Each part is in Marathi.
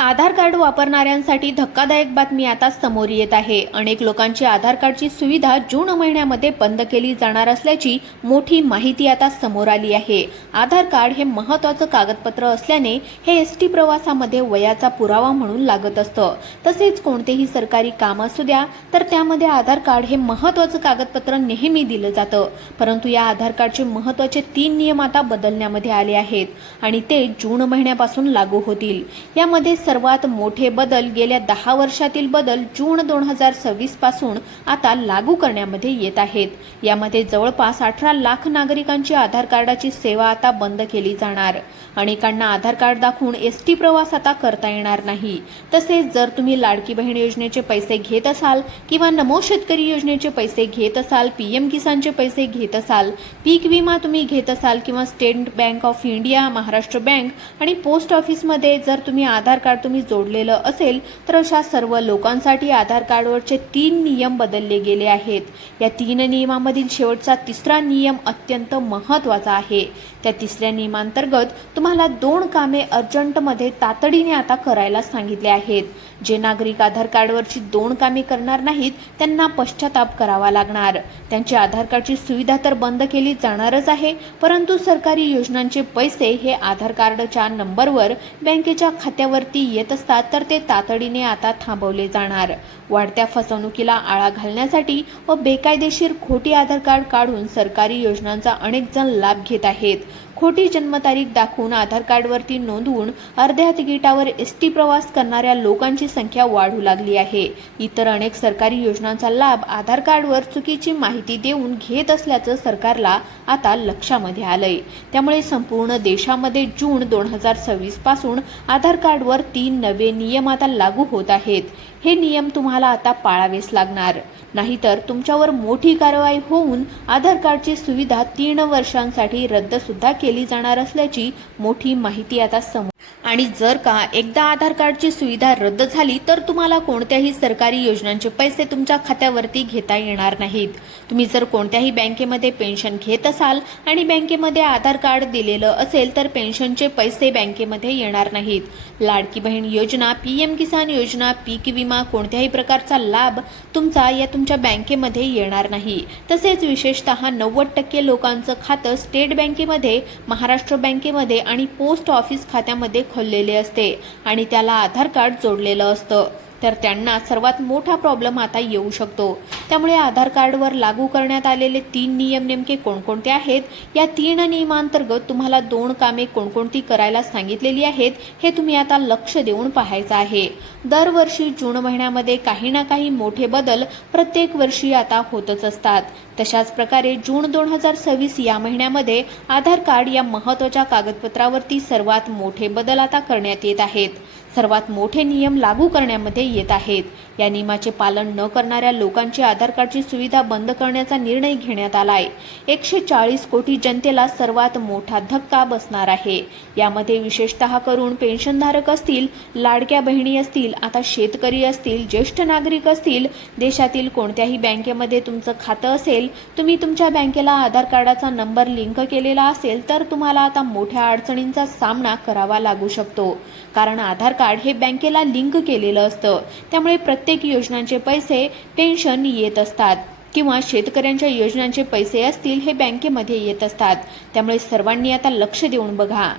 आधार कार्ड वापरणाऱ्यांसाठी धक्कादायक बातमी आता समोर येत आहे। अनेक लोकांची आधार कार्डची सुविधा जून महिन्यामध्ये बंद केली जाणार असल्याची मोठी माहिती आता समोर आली आहे। आधार कार्ड हे महत्त्वाचं कागदपत्र असल्याने हे एसटी प्रवासामध्ये वयाचा पुरावा म्हणून लागत असतं। तसेच कोणतेही सरकारी काम असू द्या तर त्यामध्ये आधार कार्ड हे महत्त्वाचं कागदपत्र नेहमी दिलं जातं। परंतु या आधार कार्डचे महत्त्वाचे 3 नियम आता बदलण्यामध्ये आले आहेत आणि ते जून महिन्यापासून लागू होतील। यामध्ये सर्वात मोठे बदल गेल्या 10 वर्षातील बदल जून 2026 पासून आता लागू करण्यामध्ये येत आहेत। यामध्ये जवळपास 18 लाख नागरिकांची आधार कार्डाची सेवा आता बंद केली जाणार। अनेकांना आधार कार्ड दाखवून एसटी प्रवास आता करता येणार नाही। तसेच जर तुम्ही लाडकी बहीण योजनेचे पैसे घेत असाल किंवा नमो शेतकरी योजनेचे पैसे घेत असाल, पीएम किसानचे पैसे घेत असाल, पीक विमा तुम्ही घेत असाल किंवा state bank of India, Maharashtra bank आणि पोस्ट ऑफिसमध्ये जर तुम्ही आधार कार्ड तुम्ही जोडलेलं असेल तर अशा सर्व लोकांसाठी आधार कार्डवरचे 3 नियम बदलले गेले आहेत। या 3 नियमांमधील शेवटचा 3रा नियम अत्यंत महत्त्वाचा आहे। त्या 3ऱ्या नियमांतर्गत तुम्हाला 2 कामे अर्जंटमध्ये तातडीने आता करायला सांगितले आहेत। जे नागरिक आधार कार्डवरची 2 कामे करणार नाहीत त्यांना पश्चाताप करावा लागणार। त्यांची आधार कार्डची सुविधा तर बंद केली जाणारच आहे, परंतु सरकारी योजनांचे पैसे हे आधार कार्डच्या नंबरवर बँकेच्या खात्यावरती येत असतात तर ते तातडीने आता थांबवले जाणार। वाढत्या फसवणुकीला आळा घालण्यासाठी व बेकायदेशीर खोटी आधार कार्ड काढून सरकारी योजनांचा अनेक जण लाभ घेत आहेत। खोटी जन्मतारीख दाखवून आधार कार्डवरती नोंदवून अर्ध्या तिकिटावर एसटी प्रवास करणाऱ्या लोकांची संख्या वाढू लागली आहे। इतर अनेक सरकारी योजनांचा लाभ आधार कार्डवर चुकीची माहिती देऊन घेत असल्याचं सरकारला आता लक्षामध्ये आलंय। त्यामुळे संपूर्ण देशामध्ये जून 2026 पासून आधार कार्डवर 3 नवे नियम आता लागू होत आहेत। हे नियम तुम्हाला आता पाळावेच लागणार, नाहीतर तुमच्यावर मोठी कारवाई होऊन आधार कार्डची सुविधा 3 वर्षांसाठी रद्द सुद्धा केली जाणार असल्याची मोठी माहिती आता समोर। आणि जर का एकदा आधार कार्डची सुविधा रद्द झाली तर तुम्हाला कोणत्याही सरकारी योजनांचे पैसे तुमच्या खात्यावरती घेता येणार नाहीत। तुम्ही जर कोणत्याही बँकेमध्ये पेन्शन घेत असाल आणि बँकेमध्ये आधार कार्ड दिलेलं असेल तर पेन्शनचे पैसे बँकेमध्ये येणार नाहीत। लाडकी बहीण योजना, पीएम किसान योजना, पीक विमा कोणत्याही प्रकारचा लाभ तुमच्या बँकेमध्ये येणार नाही। तसेच विशेषतः 90% लोकांचं खातं स्टेट बँकेमध्ये, महाराष्ट्र बँकेमध्ये आणि पोस्ट ऑफिस खात्यामध्ये खोललेले असते आणि त्याला आधार कार्ड जोडलेलं असतं, तर त्यांना सर्वात मोठा प्रॉब्लेम आता येऊ शकतो। त्यामुळे आधार कार्डवर लागू करण्यात आलेले 3 नियम नेमके कोणकोणते आहेत, या 3 नियमांतर्गत तुम्हाला 2 कामे कोणकोणती करायला सांगितलेली आहेत हे तुम्ही आता लक्ष देऊन पाहायचं आहे। दरवर्षी जून महिन्यामध्ये काही ना काही मोठे बदल प्रत्येक वर्षी आता होतच असतात। तशाच प्रकारे जून 2026 या महिन्यामध्ये आधार कार्ड या महत्त्वाच्या कागदपत्रावरती सर्वात मोठे बदल आता करण्यात येत आहेत। सर्वात मोठे नियम लागू करण्यामध्ये येत आहेत। या नियमाचे पालन न करणाऱ्या लोकांची आधार कार्डची सुविधा बंद करण्याचा निर्णय घेण्यात आलाय। 140 कोटी जनतेला सर्वात मोठा धक्का बसणार आहे। यामध्ये विशेषतः करून पेन्शनधारक असतील, लाडक्या बहिणी असतील, आता शेतकरी असतील, ज्येष्ठ नागरिक असतील, देशातील कोणत्याही बँकेमध्ये तुमचं खातं असेल, तुम्ही तुमच्या बँकेला आधार कार्डाचा नंबर लिंक केलेला असेल तर तुम्हाला आता मोठ्या अडचणींचा सामना करावा लागू शकतो। कारण आधार कार्ड हे बँकेला लिंक केलेलं असतं, त्यामुळे प्रत्येक योजनांचे पैसे पेन्शन येत असतात किंवा शेतकऱ्यांच्या योजनांचे पैसे असतील हे बँकेमध्ये येत असतात। त्यामुळे सर्वांनी आता लक्ष देऊन बघा।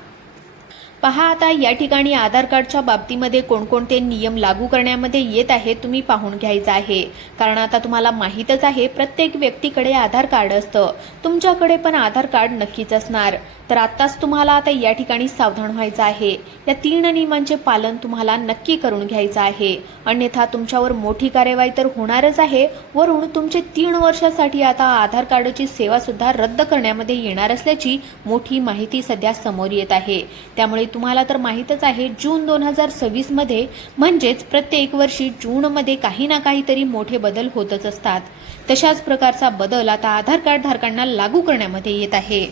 पहा आता या ठिकाणी आधार कार्डच्या बाबतीमध्ये कोणकोणते नियम लागू करण्यामध्ये येत आहेत तुम्ही पाहून घ्यायचं आहे। कारण आता तुम्हाला माहीतच आहे प्रत्येक व्यक्तीकडे आधार कार्ड असतं, तुमच्याकडे पण आधार कार्ड नक्कीच असणार। तर आत्ताच तुम्हाला आता या ठिकाणी सावधान व्हायचं आहे। या 3 नियमांचे पालन तुम्हाला नक्की करून घ्यायचं आहे, अन्यथा तुमच्यावर मोठी कार्यवाही तर होणारच आहे। वरून तुमचे 3 वर्षासाठी आता आधार कार्डची सेवा सुद्धा रद्द करण्यामध्ये येणार असल्याची मोठी माहिती सध्या समोर येत आहे। त्यामुळे तुम्हाला तर माहीतच आहे जून 2026 मध्ये म्हणजेच प्रत्येक वर्षी जून मध्ये काही ना काहीतरी मोठे बदल होतच असतात। तशाच प्रकारचा बदल आता आधार कार्ड धारकांना लागू करण्यामध्ये येत आहे।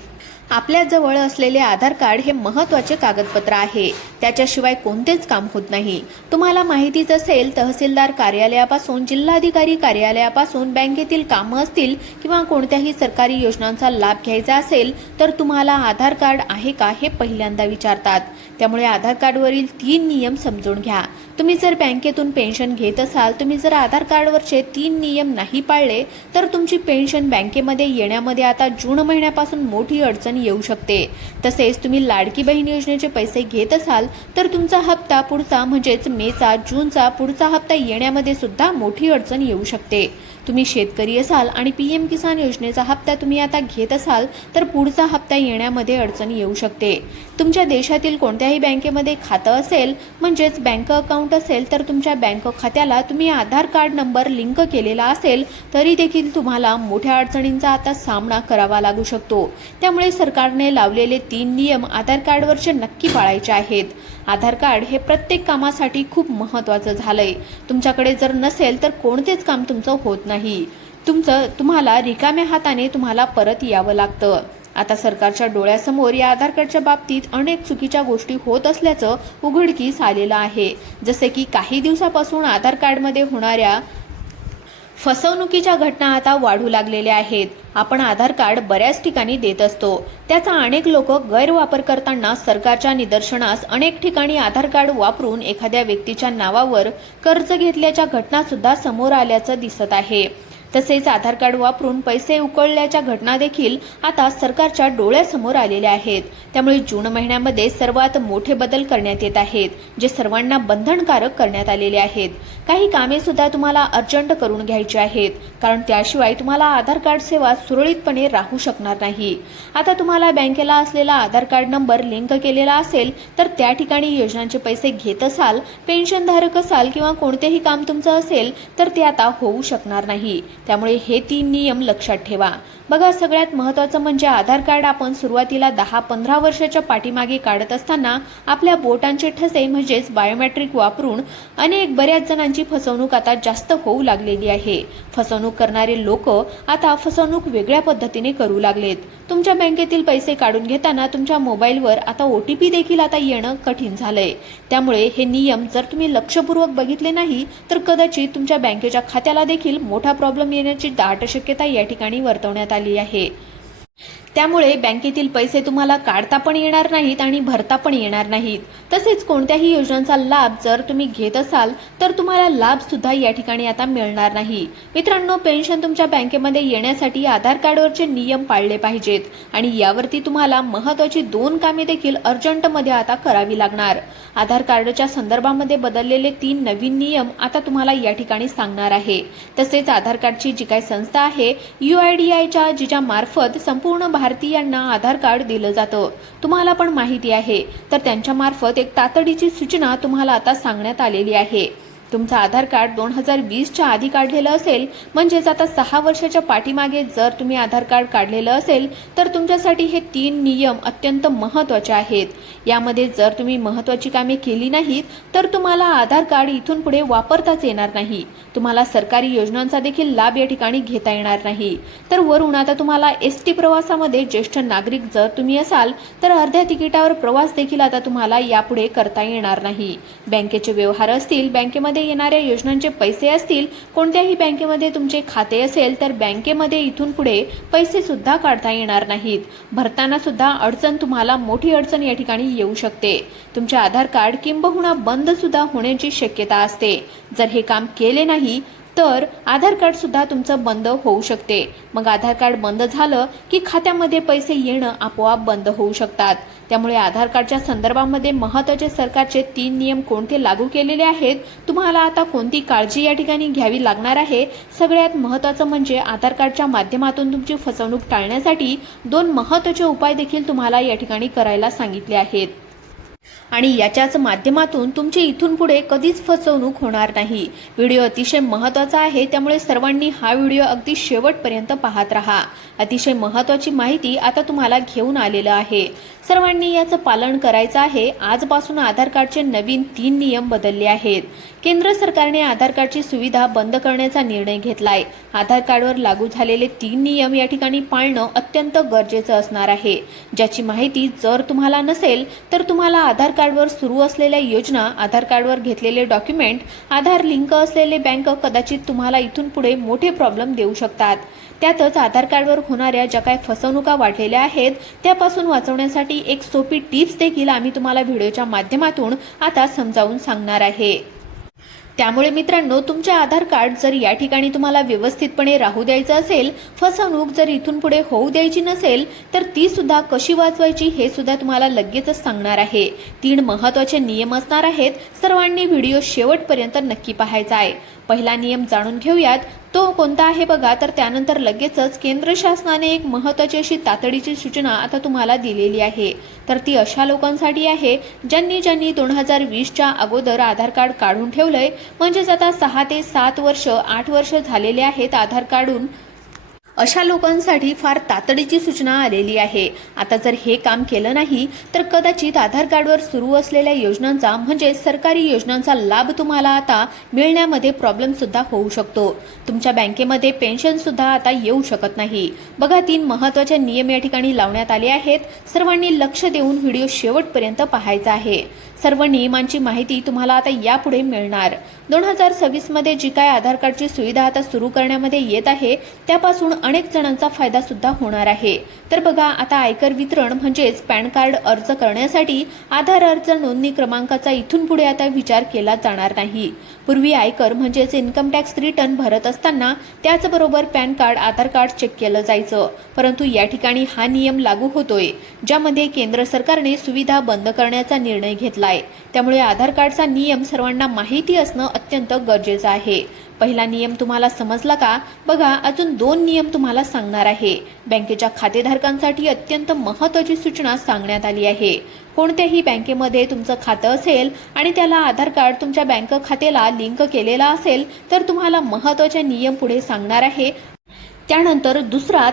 आपल्या जवळ असलेले आधार कार्ड हे महत्त्वाचे कागदपत्र आहे. त्याच्याशिवाय कोणतेच काम होत नाही. तुम्हाला माहितीच असेल, तहसीलदार कार्यालयापासून जिल्हाधिकारी कार्यालयापासून बँकेतील कामं असतील किंवा कोणत्याही सरकारी योजनांचा लाभ घ्यायचा असेल तर तुम्हाला आधार कार्ड आहे का हे पहिल्यांदा विचारतात. त्यामुळे आधार कार्डवरील 3 नियम समजून घ्या. तुम्ही जर बँकेतून पेन्शन घेत असाल, तुम्ही जर आधार कार्डवरचे 3 नियम नाही पाळले तर तुमची पेन्शन बँकेमध्ये येण्यामध्ये आता जून महिन्यापासून मोठी अडचण येऊ शकते. तसेच तुम्ही लाडकी बहीण योजनेचे पैसे घेत असाल तर तुमचा हप्ता पुढचा म्हणजेच मेचा जूनचा पुढचा हप्ता येण्यामध्ये सुद्धा मोठी अडचण येऊ शकते. तुम्ही शेतकरी असाल आणि PM किसान योजनेचा हप्ता तुम्ही आता घेत असाल तर पुढचा हप्ता येण्यामध्ये अडचण येऊ शकते. तुमच्या देशातील कोणत्याही बँकेमध्ये खातं असेल म्हणजेच बँक अकाउंट असेल तर तुमच्या बँक खात्याला तुम्ही आधार कार्ड नंबर लिंक केलेला असेल तरी देखील तुम्हाला मोठ्या अडचणींचा आता सामना करावा लागू शकतो. त्यामुळे सरकारने लावलेले 3 नियम आधार कार्डवरचे नक्की पाळायचे आहेत. आधार कार्ड हे प्रत्येक कामासाठी खूप महत्त्वाचं झालंय. तुमच्याकडे जर नसेल तर कोणतेच काम तुमचं होत नाही. तुम्हाला रिकाम्या हाताने तुम्हाला परत यावं लागतं. आता सरकारच्या डोळ्यासमोर या आधार कार्डच्या बाबतीत अनेक चुकीच्या गोष्टी होत असल्याचं उघडकीस आलेलं आहे. जसे की काही दिवसापासून आधार कार्डमध्ये होणाऱ्या फसवणुकीच्या घटना आता वाढू लागलेल्या आहेत. आपण आधार कार्ड बऱ्याच ठिकाणी देत असतो. त्याचा अनेक लोक गैरवापर करताना सरकारच्या निदर्शनास अनेक ठिकाणी आधार कार्ड वापरून एखाद्या व्यक्तीच्या नावावर कर्ज घेतल्याच्या घटना सुद्धा समोर आल्याचं दिसत आहे. तसेच आधार कार्ड वापरून पैसे उकळल्याच्या घटना देखील आता सरकारच्या डोळ्यासमोर आलेल्या आहेत. त्यामुळे जून महिन्यामध्ये सर्वात मोठे बदल करण्यात येत आहेत, जे सर्वांना बंधनकारक करण्यात आलेले आहेत. काही कामे सुद्धा तुम्हाला अर्जंट करून घ्यायची आहेत, कारण त्याशिवाय तुम्हाला आधार कार्ड सेवा सुरळीतपणे राहू शकणार नाही. आता तुम्हाला बँकेला असलेला आधार कार्ड नंबर लिंक केलेला असेल तर त्या ठिकाणी योजनांचे पैसे घेत असाल, पेन्शनधारक असाल किंवा कोणतेही काम तुमचं असेल तर ते आता होऊ शकणार नाही. त्यामुळे हे 3 नियम लक्षात ठेवा. बघा, सगळ्यात महत्त्वाचं म्हणजे आधार कार्ड आपण सुरुवातीला 10-15 वर्षाच्या पाठीमागे काढत असताना आपल्या बोटांचे ठसे म्हणजेच बायोमेट्रिक वापरून बऱ्याच जणांची फसवणूक आता जास्त होऊ लागलेली आहे. फसवणूक करणारे लोक आता फसवणूक वेगळ्या पद्धतीने करू लागलेत. तुमच्या बँकेतील पैसे काढून घेताना तुमच्या मोबाईलवर आता OTP देखील आता येणं कठीण झालंय. त्यामुळे हे नियम जर तुम्ही लक्षपूर्वक बघितले नाही तर कदाचित तुमच्या बँकेच्या खात्याला देखील मोठा प्रॉब्लेम येण्याची दाट शक्यता या ठिकाणी वर्तवण्यात आली आहे. त्यामुळे बँकेतील पैसे तुम्हाला काढता पण येणार नाहीत आणि भरता पण येणार नाहीत. तसेच कोणत्याही योजनांचा लाभ जर तुम्ही घेत असाल तर तुम्हाला लाभ सुद्धा या ठिकाणी आता मिळणार नाही. मित्रांनो, पेन्शन तुमच्या बँकेमध्ये येण्यासाठी आधार कार्डवरचे नियम पाळले पाहिजेत आणि यावरती तुम्हाला महत्त्वाची 2 कामे देखील अर्जंटमध्ये आता करावी लागणार. आधार कार्डच्या संदर्भामध्ये बदललेले 3 नवीन नियम आता तुम्हाला या ठिकाणी सांगणार आहे. तसेच आधार कार्डची जी काही संस्था आहे UIDAIच्या जिच्या मार्फत संपूर्ण भारतीयांना आधार कार्ड दिलं जातं, तुम्हाला पण माहिती आहे, तर त्यांच्या मार्फत एक तातडीची सूचना तुम्हाला आता सांगण्यात आलेली आहे. तुमचं आधार कार्ड 2020च्या आधी काढलेलं असेल म्हणजेच आता 6 वर्षाच्या पाठीमागे जर तुम्ही आधार कार्ड काढलेलं असेल तर तुमच्यासाठी हे 3 नियम अत्यंत महत्त्वाचे आहेत. यामध्ये जर तुम्ही महत्त्वाची कामे केली नाहीत तर तुम्हाला आधार कार्ड इथून पुढे वापरताच येणार नाही. तुम्हाला सरकारी योजनांचा देखील लाभ या ठिकाणी घेता येणार नाही. तर वरून आता तुम्हाला ST प्रवासामध्ये ज्येष्ठ नागरिक जर तुम्ही असाल तर अर्ध्या तिकिटावर प्रवास देखील आता तुम्हाला यापुढे करता येणार नाही. बँकेचे व्यवहार असतील, बँकेमध्ये येणाऱ्या योजनांचे पैसे असतील, कोणत्याही बँकेमध्ये तुमचे खाते असेल तर बँकेमध्ये इथून पुढे पैसे सुद्धा काढता येणार नाहीत. भरताना सुद्धा तुम्हाला मोठी अडचण या ठिकाणी येऊ शकते. तुमचे आधार कार्ड किंबहुना बंद सुद्धा होण्याची शक्यता असते. जर हे काम केले नाही तर आधार कार्ड सुद्धा तुमचं बंद होऊ शकते. मग आधार कार्ड बंद झालं की खात्यामध्ये पैसे येणं आपोआप बंद होऊ शकतात. त्यामुळे आधार कार्डच्या संदर्भामध्ये महत्त्वाचे सरकारचे 3 नियम कोणते लागू केलेले आहेत, तुम्हाला आता कोणती काळजी या ठिकाणी घ्यावी लागणार आहे. सगळ्यात महत्त्वाचं म्हणजे आधार कार्डच्या माध्यमातून तुमची फसवणूक टाळण्यासाठी 2 महत्त्वाचे उपाय देखील तुम्हाला या ठिकाणी करायला सांगितले आहेत. आणि याच्याच माध्यमातून तुमची इथून पुढे कधीच फसवणूक होणार नाही। व्हिडिओ अतिशय महत्त्वाचा आहे, त्यामुळे सर्वांनी हा व्हिडिओ अगदी शेवटपर्यंत पाहत राहा। अतिशय महत्त्वाची माहिती आता तुम्हाला घेऊन आलेलं आहे। सर्वांनी याचं पालन करायचं आहे। आजपासून आधार कार्डचे नवीन 3 नियम बदलले आहेत। केंद्र सरकारने आधार कार्डची सुविधा बंद करण्याचा निर्णय घेतलाय। आधार कार्डवर लागू झालेले 3 नियम या ठिकाणी पाळणं अत्यंत गरजेचं असणार आहे, ज्याची माहिती जर तुम्हाला नसेल तर तुम्हाला आधार कार्डवर सुरू असलेल्या योजना, आधार कार्डवर घेतलेले डॉक्युमेंट, आधार लिंक असलेले बँक कदाचित तुम्हाला इथून पुढे मोठे प्रॉब्लेम देऊ शकतात। त्यातच आधार कार्डवर होणाऱ्या ज्या काही फसवणुका वाढलेल्या आहेत त्यापासून वाचवण्यासाठी एक सोपी टिप्स देखील आम्ही तुम्हाला व्हिडिओच्या माध्यमातून आता समजावून सांगणार आहे। त्यामुळे मित्रांनो, तुमचे आधार कार्ड जर या ठिकाणी तुम्हाला व्यवस्थितपणे राहू द्यायचं असेल, फसवणूक जर इथून पुढे होऊ द्यायची नसेल, तर ती सुद्धा कशी वाचवायची हे सुद्धा तुम्हाला लगेचच सांगणार आहे। 3 महत्त्वाचे नियम असणार आहेत। सर्वांनी व्हिडिओ शेवटपर्यंत नक्की पाहायचा आहे। पहिला नियम जाणून घेऊयात, तो कोणता आहे बघा। तर त्यानंतर लगेचच केंद्र शासनाने एक महत्त्वाची अशी तातडीची सूचना आता तुम्हाला दिलेली आहे। तर ती अशा लोकांसाठी आहे ज्यांनी 2020च्या अगोदर आधार कार्ड काढून ठेवलंय, म्हणजेच आता 6 ते 7 वर्ष 8 वर्ष झालेले आहेत आधार काढून। अशा लोकांसाठी फार तातडीची सूचना आलेली आहे। आता जर हे काम केलं नाही तर कदाचित आधार कार्डवर सुरू असलेल्या योजनांचा म्हणजे सरकारी योजनांचा लाभ तुम्हाला आता मिळण्यामध्ये प्रॉब्लेम सुद्धा होऊ शकतो। तुमच्या बँकेमध्ये पेन्शन सुद्धा आता येऊ शकत नाही। बघा, 3 महत्त्वाचे नियम या ठिकाणी लावण्यात आले आहेत। सर्वांनी लक्ष देऊन व्हिडिओ शेवटपर्यंत पाहायचा आहे। सर्व नियमांची माहिती तुम्हाला आता यापुढे मिळणार। 2026 मध्ये जी काय आधार कार्डची सुविधा आता सुरू करण्यामध्ये येत आहे त्यापासून अनेक जणांचा फायदा सुद्धा होणार आहे। तर बघा, आता आयकर वितरण म्हणजेच पॅन कार्ड अर्ज करण्यासाठी आधार अर्ज नोंदणी क्रमांकाचा इथून पुढे आता विचार केला जाणार नाही। पूर्वी आयकर म्हणजेच इन्कम टॅक्स रिटर्न भरत असताना त्याचबरोबर पॅन कार्ड, आधार कार्ड चेक केलं जायचं, परंतु या ठिकाणी हा नियम लागू होतोय, ज्यामध्ये केंद्र सरकारने सुविधा बंद करण्याचा निर्णय घेतलाय। त्यामुळे आधार कार्डचा नियम सर्वांना माहिती असणं अत्यंत गरजेचं आहे। पहिला नियम तुम्हाला समजला का? बघा, अजून 2 नियम तुम्हाला सांगणार आहे। बँकेच्या खातेधारकांसाठी अत्यंत महत्त्वाची सूचना सांगण्यात आली आहे। कोणत्याही बँकेमध्ये तुमचं खातं असेल आणि त्याला आधार कार्ड तुमच्या बँक खात्याला लिंक केलेला असेल तर तुम्हाला महत्त्वाचे नियम पुढे सांगणार आहे। त्यानंतर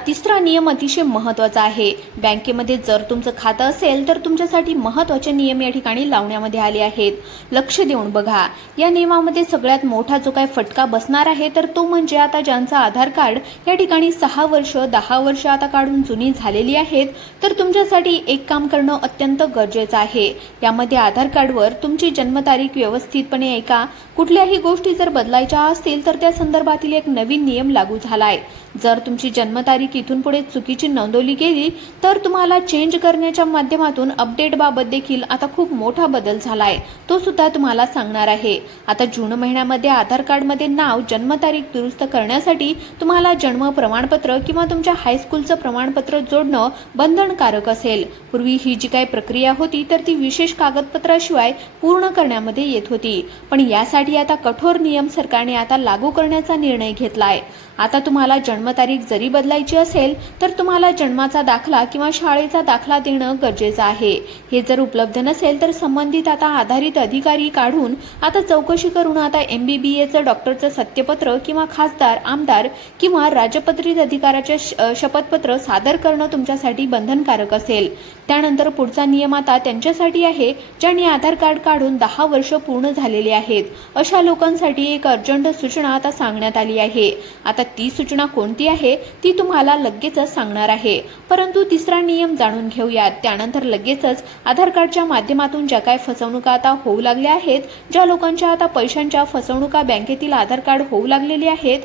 तिसरा नियम अतिशय महत्त्वाचा आहे। बँकेमध्ये जर तुमचं खातं असेल तर तुमच्यासाठी महत्त्वाचे नियम या ठिकाणी लावण्यामध्ये आले आहेत। लक्ष देऊन बघा, या नियमामध्ये सगळ्यात मोठा जो काय फटका बसणार आहे तर तो म्हणजे आता ज्यांचं आधार कार्ड या ठिकाणी 6 वर्ष 10 वर्ष आता काढून जुनी झालेली आहेत, तर तुमच्यासाठी एक काम करणं अत्यंत गरजेचं आहे। यामध्ये आधार कार्डवर तुमची जन्मतारीख व्यवस्थितपणे ऐका। कुठल्याही गोष्टी जर बदलायच्या असतील तर त्या संदर्भातील एक नवीन नियम लागू झालाय। जर तुमची जन्मतारीख इथून पुढे चुकीची नोंदवली गेली तर तुम्हाला चेंज करण्याच्या माध्यमातून अपडेट बाबत देखील आता खूप मोठा बदल झालाय, तो सुद्धा तुम्हाला सांगणार आहे। आता जून महिन्यामध्ये आधार कार्डमध्ये नाव, जन्मतारीख दुरुस्त करण्यासाठी तुम्हाला जन्म प्रमाणपत्र किंवा तुमच्या हायस्कूलचं प्रमाणपत्र जोडणं बंधनकारक असेल। पूर्वी ही जी काही प्रक्रिया होती तर ती विशेष कागदपत्राशिवाय पूर्ण करण्यामध्ये येत होती, पण यासाठी आता कठोर नियम सरकारने आता लागू करण्याचा निर्णय घेतलाय। आता तुम्हाला जन्मतारीख जरी बदलायची असेल तर तुम्हाला जन्माचा दाखला किंवा शाळेचा दाखला देणं गरजेचं आहे। हे जर उपलब्ध नसेल तर संबंधित आता आधारित अधिकारी काढून आता चौकशी करून आता MBBAचं डॉक्टरचं सत्यपत्र किंवा खासदार, आमदार किंवा राजपत्रित अधिकाराचे शपथपत्र सादर करणं तुमच्यासाठी बंधनकारक असेल। त्यानंतर पुढचा नियम आता त्यांच्यासाठी आहे ज्यांनी आधार कार्ड काढून 10 वर्ष पूर्ण झालेले आहेत। अशा लोकांसाठी एक अर्जंट सूचना आता सांगण्यात आली आहे। आता ती सूचना कोणती आहे ती तुम्हाला लगेचच सांगणार आहे, परंतु तिसरा नियम जाणून घेऊयात। त्यानंतर लगेचच आधार कार्डच्या माध्यमातून ज्या काय फसवणुका आता होऊ लागल्या आहेत, ज्या लोकांच्या आता पैशांच्या फसवणुका बँकेतील आधार कार्ड होऊ लागलेली आहेत,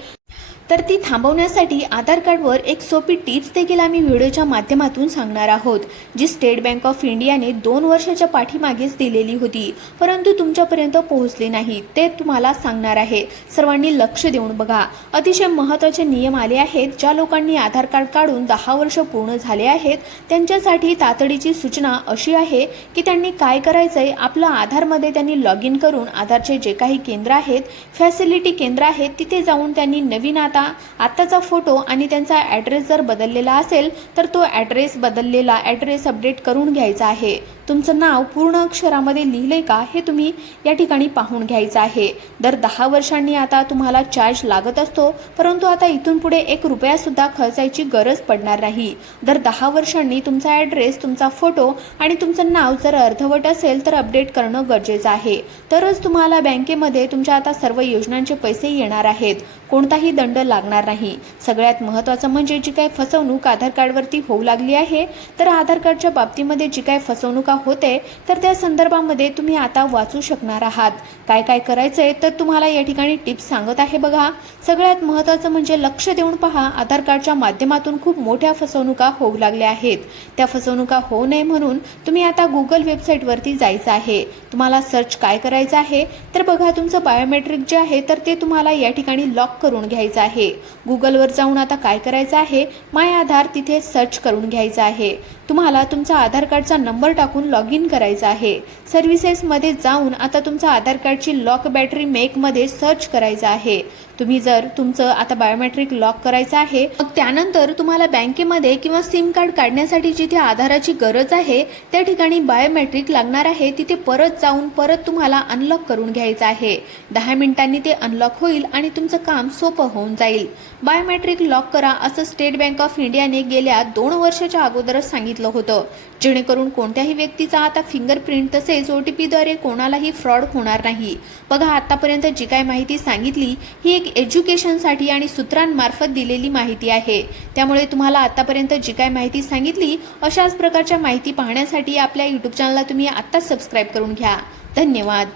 तर ती थांबवण्यासाठी आधार कार्डवर एक सोपी टिप्स देखील आम्ही व्हिडिओच्या माध्यमातून सांगणार आहोत, जी स्टेट बँक ऑफ इंडियाने 2 वर्षाच्या पाठीमागेच दिलेली होती, परंतु तुमच्यापर्यंत पोहोचली नाही। ते तुम्हाला सांगणार आहे। सर्वांनी लक्ष देऊन बघा, अतिशय महत्त्वाचे नियम आले आहेत। ज्या लोकांनी आधार कार्ड काढून 10 वर्ष पूर्ण झाले आहेत त्यांच्यासाठी तातडीची सूचना अशी आहे की त्यांनी काय करायचंय, आपलं आधारमध्ये त्यांनी लॉग इन करून आधारचे जे काही केंद्र आहेत, फॅसिलिटी केंद्र आहेत, तिथे जाऊन त्यांनी नवीन आताचा फोटो आणि त्यांचा ॲड्रेस जर बदललेला असेल तर तो ॲड्रेस अपडेट करून घ्यायचा आहे। तुमचं नाव पूर्ण अक्षरामध्ये लिहिलंय का हे तुम्ही या ठिकाणी पाहून घ्यायचं आहे. दर 10 वर्षांनी आता तुम्हाला चार्ज लागत असतो, परंतु आता इथून पुढे 1 रुपया सुद्धा खर्चायची गरज पडणार नाही. दर 10 वर्षांनी तुमचा ॲड्रेस, तुमचा फोटो आणि तुमचं नाव जर अर्धवट असेल तर अपडेट करणं गरजेचं आहे. तरच तुम्हाला बँकेमध्ये तुमच्या आता सर्व योजनांचे पैसे येणार आहेत. कोणताही दंड लागणार नाही. सगळ्यात महत्त्वाचं म्हणजे जी काय फसवणूक आधार कार्डवरती होऊ लागली आहे, तर आधार कार्डच्या बाबतीमध्ये जी काय फसवणुका होते तर त्या संदर्भामध्ये तुम्ही आता वाचू शकणार आहात. काय काय करायचंय तर तुम्हाला या ठिकाणी टिप्स सांगत आहे बघा. सगळ्यात महत्त्वाचं म्हणजे लक्ष देऊन पहा, आधार कार्डच्या माध्यमातून खूप मोठ्या फसवणुका होऊ लागल्या आहेत. त्या फसवणुका होऊ नये म्हणून तुम्ही आता गुगल वेबसाईटवरती जायचं आहे. तुम्हाला सर्च काय करायचं आहे तर बघा, तुमचं बायोमेट्रिक जे आहे तर ते तुम्हाला या ठिकाणी लॉक करून घ्यायचं आहे. गुगलवर जाऊन आता काय करायचं आहे, माय आधार तिथे सर्च करून घ्यायचं आहे. तुम्हाला तुमचा आधार कार्डचा नंबर टाकून लॉग इन करायचं आहे. सर्व्हिसेसमध्ये जाऊन आता तुमचा आधार कार्डची लॉक बॅटरी मेकमध्ये सर्च करायचं आहे. तुम्ही जर तुमचं आता बायोमेट्रिक लॉक करायचं आहे, मग त्यानंतर तुम्हाला बँकेमध्ये किंवा सिम कार्ड काढण्यासाठी जिथे आधाराची गरज आहे त्या ठिकाणी बायोमेट्रिक लागणार आहे. तिथे परत जाऊन परत तुम्हाला अनलॉक करून घ्यायचं आहे. 10 मिनिटांनी ते अनलॉक होईल आणि तुमचं काम सोपं होऊन जाईल. बायोमेट्रिक लॉक करा असं स्टेट बँक ऑफ इंडियाने गेल्या 2 वर्षाच्या अगोदरच सांगितलं होतं, जेणेकरून कोणत्याही व्यक्तीचा आता फिंगरप्रिंट तसेच OTPद्वारे कोणालाही फ्रॉड होणार नाही. बघा, आतापर्यंत जी काय माहिती सांगितली ही एक एज्युकेशनसाठी आणि सूत्रांमार्फत दिलेली माहिती आहे. त्यामुळे तुम्हाला आतापर्यंत जी काय माहिती सांगितली अशाच प्रकारच्या माहिती पाहण्यासाठी आपल्या YouTube चॅनलला तुम्ही आत्ताच सबस्क्राईब करून घ्या. धन्यवाद.